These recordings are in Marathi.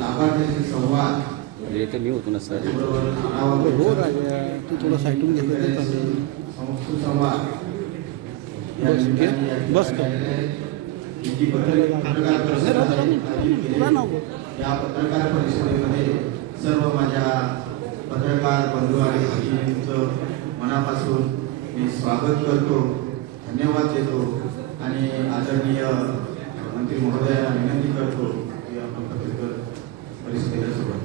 लाभार्थ्याशी संवाद येते मी होतो ना सर हो राजा तू थोडं साईटून घेतलं तरी चालेल संस्कृत संवाद बस घे निमित्ताने बस का पत्रकार या पत्रकार परिषदेमध्ये सर्व माझ्या पत्रकार बंधू आणि भगिनींचं मनापासून मी स्वागत करतो धन्यवाद देतो आणि आदरणीय मंत्री महोदयांना विनंती करतो की आपण पत्रकार परिषदेला सुरुवात.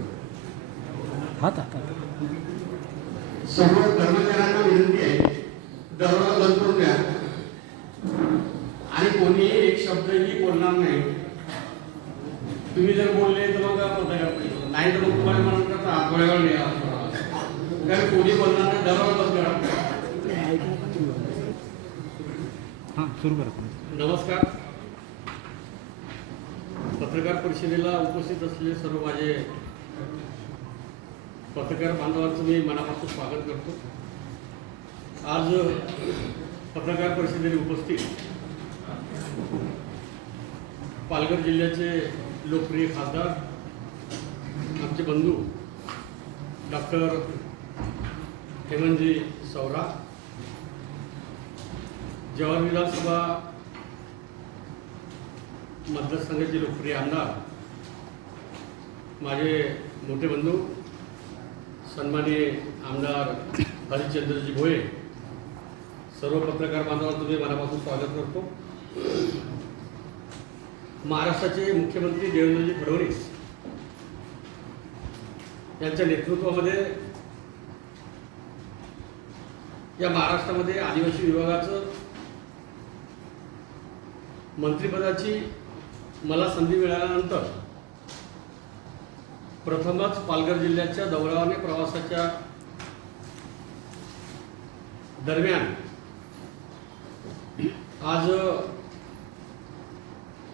सर्व कर्मचाऱ्यांना विनंती आहे दरवाजा बंद करून द्या आणि कोणीही एक शब्दही बोलणार नाही तुम्ही जर बोलले तर मग. नाही तर मग तुम्हाला म्हणून करता हातगोळ्यावर लिहा कारण कोणी बोलणार नाही दरवाजा बंद? हां करा नमस्कार पत्रकार परिषदेला उपस्थित असलेले सर्व माझे पत्रकार बांधवांचं मी मनापासून स्वागत करतो. आज पत्रकार परिषदेला उपस्थित पालघर जिल्ह्याचे लोकप्रिय खासदार आमचे बंधू डॉक्टर हेमंतजी सौरा जवाहर विधानसभा मतदारसंघाचे लोकप्रिय आमदार माझे मोठे बंधू सन्माननीय आमदार हरिश्चंद्रजी भोये सर्व पत्रकार बांधवांचं मी मनापासून स्वागत करतो. महाराष्ट्राचे मुख्यमंत्री देवेंद्रजी फडणवीस यांच्या नेतृत्वामध्ये या महाराष्ट्रामध्ये आदिवासी विभागाचं मंत्रिपदाची मला संधी मिळाल्यानंतर प्रथमच पालघर जिल्ह्याच्या दौऱ्याने प्रवासाच्या दरम्यान आज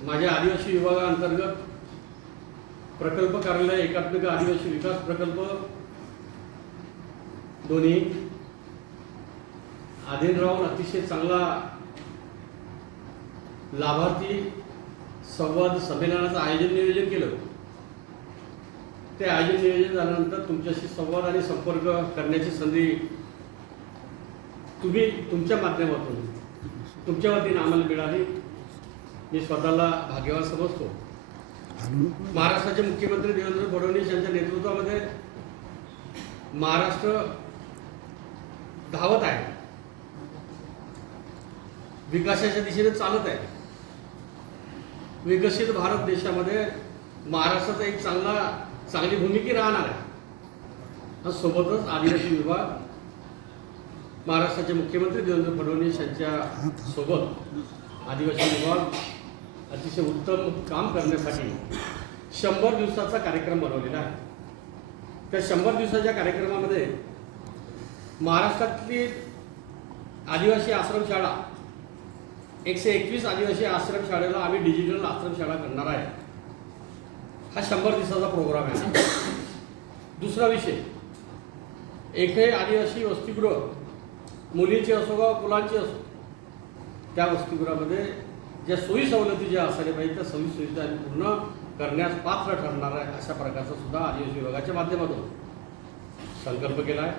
माझ्या आदिवासी विभागाअंतर्गत प्रकल्प कार्यालय एकात्मिक आदिवासी विकास प्रकल्प दोन्ही आदिनराव अतिशय चांगला लाभार्थी संवाद संमेलनाचं आयोजन नियोजन केलं. ते आयोजन नियोजन झाल्यानंतर तुमच्याशी संवाद आणि संपर्क करण्याची संधी तुम्ही तुमच्या माध्यमातून तुमच्या वतीने आम्हाला मिळाली. मी स्वतःला भाग्यवान समजतो. महाराष्ट्राचे मुख्यमंत्री देवेंद्र फडणवीस यांच्या नेतृत्वामध्ये महाराष्ट्र धावत आहे. विकासाच्या दिशेने चालत आहे. विकसित भारत देशामध्ये महाराष्ट्राचा एक चांगला चांगली भूमिका राहणार आहे. सोबतच आदिवासी विभाग महाराष्ट्राचे मुख्यमंत्री देवेंद्र फडणवीस यांच्या सोबत आदिवासी विभाग अतिशय उत्तम काम करण्यासाठी शंभर दिवसाचा कार्यक्रम बनवलेला आहे. त्या शंभर दिवसाच्या कार्यक्रमामध्ये महाराष्ट्रातली आदिवासी आश्रमशाळा एकशे एकवीस आदिवासी आश्रमशाळेला आम्ही डिजिटल आश्रमशाळा करणार आहे. हा शंभर दिवसाचा प्रोग्राम आहे. दुसरा विषय. एकही आदिवासी वसतिगृह मुलींची असो का मुलांची असो त्या वसतिगृहामध्ये ज्या सोयी सवलती ज्या असायला पाहिजे त्या सोयी सुविधा आम्ही पूर्ण करण्यास पात्र ठरणार आहे अशा प्रकारचा सुद्धा आदिवासी विभागाच्या माध्यमातून संकल्प केला आहे.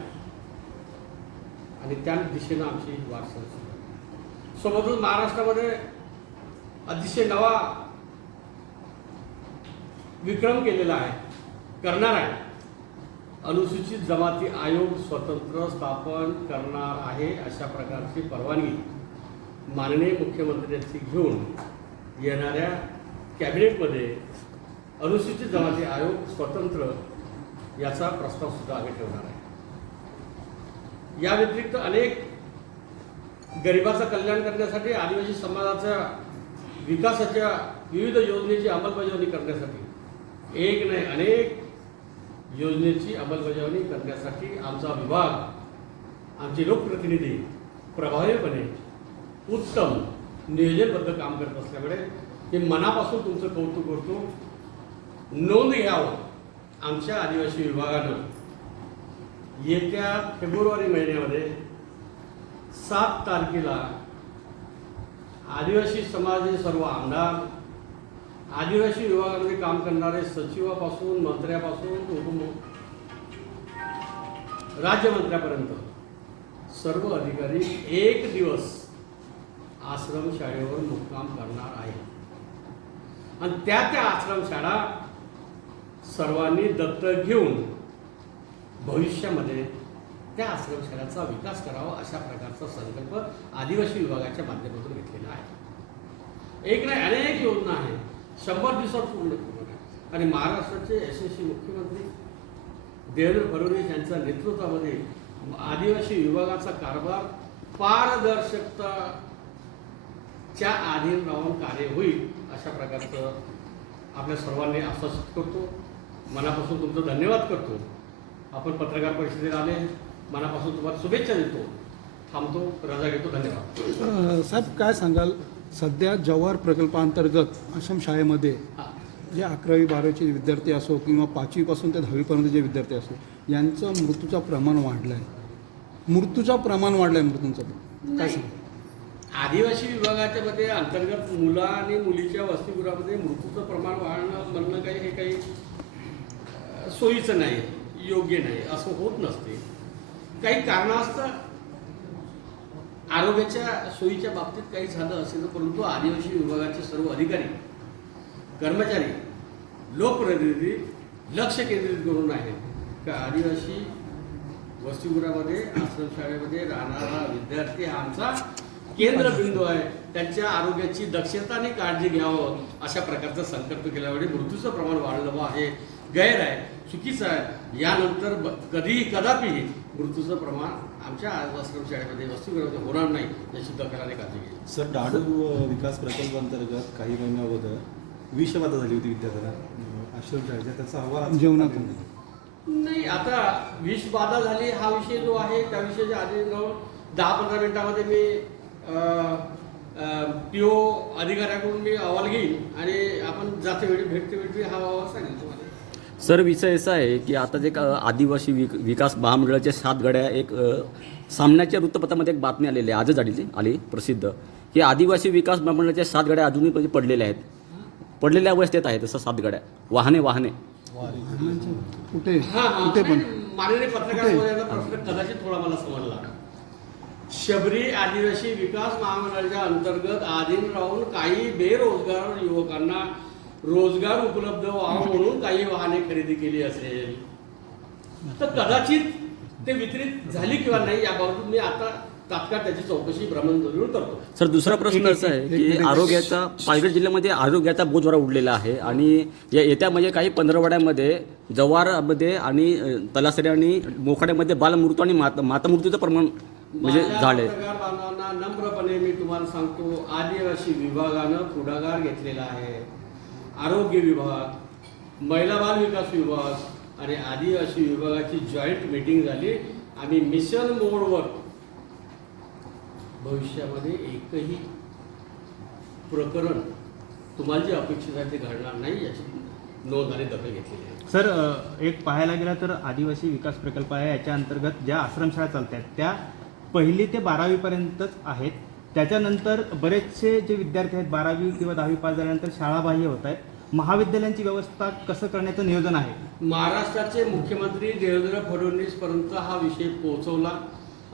आणि त्या दिशेनं आमची वाटचाल सोबतच महाराष्ट्रामध्ये अतिशय नवा विक्रम केलेला आहे करणार आहे. अनुसूचित जमाती आयोग स्वतंत्र स्थापन करणार आहे अशा प्रकारची परवानगी माननीय मुख्यमंत्र्यांची घेऊन येणाऱ्या कॅबिनेटमध्ये अनुसूचित जमाती आयोग स्वतंत्र याचा प्रस्तावसुद्धा आम्ही ठेवणार आहे. या व्यतिरिक्त अनेक गरिबाचं कल्याण करण्यासाठी आदिवासी समाजाच्या विकासाच्या विविध योजनेची अंमलबजावणी करण्यासाठी. एक नाही अनेक योजनेची अंमलबजावणी करण्यासाठी आमचा विभाग आमचे लोकप्रतिनिधी प्रभावीपणे उत्तम नियोजनबद्ध काम करत असल्यामुळे मी मनापासून तुमचं कौतुक करतो. नोंद घ्यावं. आमच्या आदिवासी विभागानं येत्या फेब्रुवारी महिन्यामध्ये सात तारखेला आदिवासी समाजाचे सर्व आमदार आदिवासी विभागामध्ये काम करणारे सचिवापासून मंत्र्यापासून उपम राज्यमंत्र्यापर्यंत सर्व अधिकारी एक दिवस आश्रम शाळेवर मुक्काम करणार आहे आणि त्या त्या आश्रमशाळा सर्वांनी दत्तक घेऊन भविष्यामध्ये त्या आश्रमशाळाचा विकास करावा अशा प्रकारचा संकल्प आदिवासी विभागाच्या माध्यमातून घेतलेला आहे. एक नाही अनेक योजना आहे शंभर दिवसात पूर्ण पूर्ण आहे आणि महाराष्ट्राचे यशस्वी मुख्यमंत्री देवेंद्र फडणवीस यांच्या नेतृत्वामध्ये आदिवासी विभागाचा कारभार पारदर्शकताच्या अधीन राहून कार्य होईल अशा प्रकारचं आपल्या सर्वांनी आश्वासित करतो. मनापासून तुमचं धन्यवाद करतो. आपण पत्रकार परिषदेला आले. मनापासून तुम्हाला शुभेच्छा देतो. थांबतो रजा घेतो धन्यवाद. साहेब काय सांगाल? सध्या जवाहर प्रकल्पांतर्गत आश्रम शाळेमध्ये. जे अकरावी बारावीचे विद्यार्थी असो किंवा पाचवीपासून ते दहावीपर्यंत जे विद्यार्थी असो यांचं मृत्यूचं प्रमाण वाढलं आहे मृत्यूचं प्रमाण वाढलं आहे मृत्यूंचं काय आदिवासी विभागाच्या मध्ये अंतर्गत मुलं आणि मुलीच्या वसतिगृहामध्ये मृत्यूचं प्रमाण वाढणं म्हणणं काही हे काही सोयीचं नाही योग्य नाही असं होत नसते. काही कारणास्तव आरोग्याच्या सोयीच्या बाबतीत काही झालं असेल तर परंतु आदिवासी विभागाचे सर्व अधिकारी कर्मचारी लोकप्रतिनिधी लक्ष केंद्रित करून आहेत. का आदिवासी वसतिगृहामध्ये आश्रमशाळेमध्ये राहणारा विद्यार्थी हा आमचा केंद्रबिंदू आहे. त्यांच्या आरोग्याची दक्षता आणि काळजी घ्यावं अशा प्रकारचा संकल्प केल्यामुळे मृत्यूचं प्रमाण वाढलं आहे. गैर आहे चुकीचं आहे. यानंतर ब- कधीही कदापिही मृत्यूचं प्रमाण आमच्या आश्रमशाळेमध्ये वसतिगृहामध्ये होणार नाही याची दखलाने काळजी घ्यायची सर डाडू विकास प्रकल्पांतर्गत काही महिन्या अगोदर विषबाधा झाली होती विद्यार्थ्यांना. अ, आश्रमशाळेच्या त्याचा अहवाल जेवणातून. नाही आता विष बाधा झाली हा विषय जो आहे त्या विषयाच्या आधी जाऊन दहा पंधरा मिनिटामध्ये मी पी ओ अधिकाऱ्याकडून मी अहवाल घेईन आणि आपण जाते वेळी भेटते वेळी हा अहवाल सांगेल तुम्हाला. सर विषय असा आहे की आता जे का आदिवासी विक विकास महामंडळाच्या सात गड्या एक सामन्याच्या वृत्तपत्रामध्ये एक बातमी आलेली आहे आजच आलेली आली प्रसिद्ध. की आदिवासी विकास महामंडळाच्या सात गड्या अजूनही म्हणजे पडलेल्या आहेत. पडलेल्या अवस्थेत आहेत तसं सात गड्या. वाहने वाहने. कुठे? कुठे पण. माननीय पत्रकार प्रश्न कदाचित थोडा मला समजला. शबरी आदिवासी विकास महामंडळाच्या अंतर्गत अधीन राहून काही बेरोजगार युवकांना रोजगार उपलब्ध व्हावा म्हणून काही वाहने खरेदी केली असेल. तर कदाचित ते वितरित झाली किंवा नाही याबाबत मी आता तात्काळ त्याची चौकशी भ्रमणध्वनीवर करतो. सर दुसरा प्रश्न असा आहे की आरोग्याचा पालघर जिल्ह्यामध्ये आरोग्याचा बोज जरा उडलेला आहे आणि या येत्या म्हणजे काही पंधरवड्यामध्ये जव्हारमध्ये आणि तलासरी आणि मोखाड्यामध्ये बालमृत्यू आणि माता मातामृत्यूचं प्रमाण म्हणजे झाले नम्रपणे मी तुम्हाला सांगतो आदिवासी विभागानं पुढाकार घेतलेला आहे. आरोग्य विभाग महिला बाल विकास विभाग आणि आदिवासी विभागाची जॉईंट मीटिंग झाली. आम्ही मिशन मोडवर भविष्यामध्ये एकही प्रकरण तुम्हाला जे अपेक्षित आहे ते घडणार नाही याची नोंद आणि दखल घेतलेली आहे. सर एक पाहायला गेला तर आदिवासी विकास प्रकल्प आहे याच्या अंतर्गत ज्या आश्रमशाळा चालत आहेत त्या पहिली ते बारावीपर्यंतच आहेत. त्याच्यानंतर बरेचसे जे विद्यार्थी आहेत बारावी किंवा दहावी पास झाल्यानंतर शाळाबाह्य होत आहेत. महाविद्यालयांची व्यवस्था कसं करण्याचं नियोजन आहे? महाराष्ट्राचे मुख्यमंत्री देवेंद्र फडणवीस पर्यंत हा विषय पोहोचवला.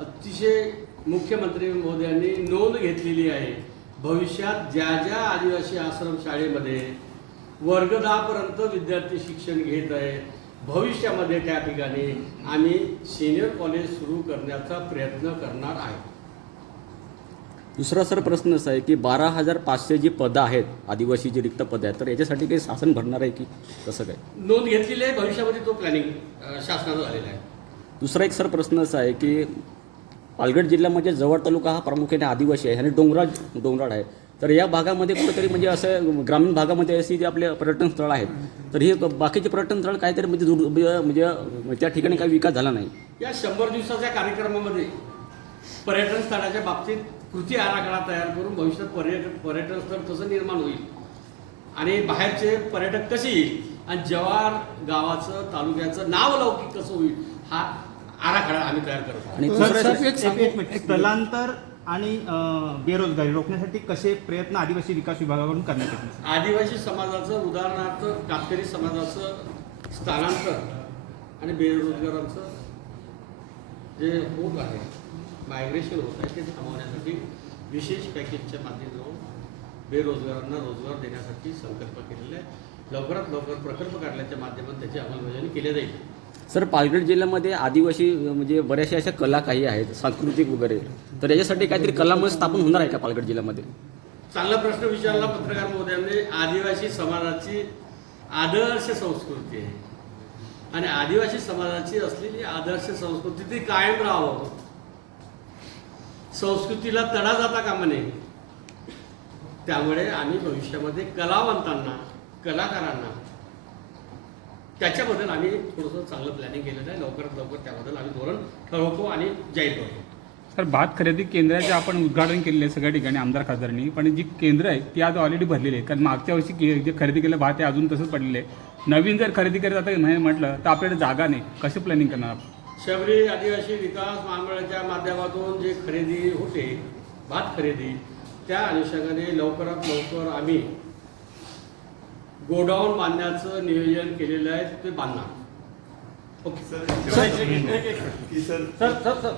अतिशय मुख्यमंत्री महोदयांनी नोंद घेतलेली आहे. भविष्यात ज्या ज्या आदिवासी आश्रम शाळेमध्ये वर्ग दहापर्यंत विद्यार्थी शिक्षण घेत आहे भविष्यामध्ये त्या ठिकाणी आम्ही सिनियर कॉलेज सुरू करण्याचा प्रयत्न करणार आहे. दुसरा सर प्रश्न असा आहे की बारा हजार पाचशे जी पदं आहेत आदिवासी जी रिक्त पदं आहेत तर याच्यासाठी काही शासन भरणार आहे की कसं काय? नोंद घेतलेली आहे भविष्यामध्ये तो प्लॅनिंग शासनाचा झालेला आहे. दुसरा एक सर प्रश्न असा आहे की पालघर जिल्ह्यामध्ये जवळ तालुका हा प्रामुख्याने आदिवासी आहे आणि डोंगराळ डोंगराळ आहे. तर या भागामध्ये कुठेतरी म्हणजे असं ग्रामीण भागामध्ये अशी जी आपले पर्यटन स्थळ आहेत तर हे बाकीचे पर्यटन स्थळ काहीतरी म्हणजे दूर म्हणजे त्या ठिकाणी काही विकास झाला नाही. या शंभर दिवसाच्या कार्यक्रमामध्ये पर्यटन स्थळाच्या बाबतीत कृती आराखडा तयार करून भविष्यात पर्यटन पर्यटन स्थळ कसं निर्माण होईल? आणि बाहेरचे पर्यटक कसे येईल? आणि जव्हार गावाचं तालुक्याचं नाव लौकिक कसं होईल? हा आराखडा आम्ही तयार करत आहोत. आणि स्थलांतर आणि बेरोजगारी रोखण्यासाठी कसे प्रयत्न आदिवासी विकास विभागाकडून करण्यात येतील? आदिवासी समाजाचं उदाहरणार्थ कातकरी समाजाचं स्थानांतर आणि बेरोजगारांचं जे होत आहे मायग्रेशन होत आहे ते थांबवण्यासाठी विशेष पॅकेजच्या माध्यमातून बेरोजगारांना रोजगार देण्यासाठी संकल्प केलेला आहे. लवकरात लवकर प्रकल्प काढल्याच्या माध्यमातून त्याची अंमलबजावणी केली जाईल. सर पालघर जिल्ह्यामध्ये आदिवासी म्हणजे बऱ्याचशा अशा कला काही आहेत सांस्कृतिक वगैरे. तर याच्यासाठी काहीतरी कलामंच स्थापन होणार आहे का पालघर जिल्ह्यामध्ये? चांगला प्रश्न विचारला पत्रकार महोदयांनी. आदिवासी समाजाची आदर्श संस्कृती आहे. आणि आदिवासी समाजाची असलेली आदर्श संस्कृती ती कायम राहावं. संस्कृतीला तडा जाता कामा नये. त्यामुळे आम्ही भविष्यामध्ये कलावंतांना कलाकारांना त्याच्याबद्दल आम्ही थोडंसं चांगलं प्लॅनिंग केलेलं आहे. लवकरात लवकर त्याबद्दल आम्ही धोरण ठरवतो आणि जाहीर करतो. सर भात खरेदी केंद्राचे आपण उद्घाटन केलेले आहे सगळ्या ठिकाणी आमदार खासदारांनी. पण जी केंद्र आहे ती आज ऑलरेडी भरलेली आहे. कारण मागच्या वर्षी जे खरेदी केलं भात आहे अजून तसंच पडलेलं आहे. नवीन जर खरेदी करत आता नाही म्हटलं तर आपल्याकडे जागा नाही. कसं प्लॅनिंग करणार आपण? शबरी आदिवासी विकास महामंडळाच्या माध्यमातून जे खरेदी होते भात खरेदी त्या अनुषंगाने लवकरात लवकर आम्ही गोडाऊन बांधण्याचं नियोजन केलेलं आहे ते बांधणार. ओके. Sir sir sir.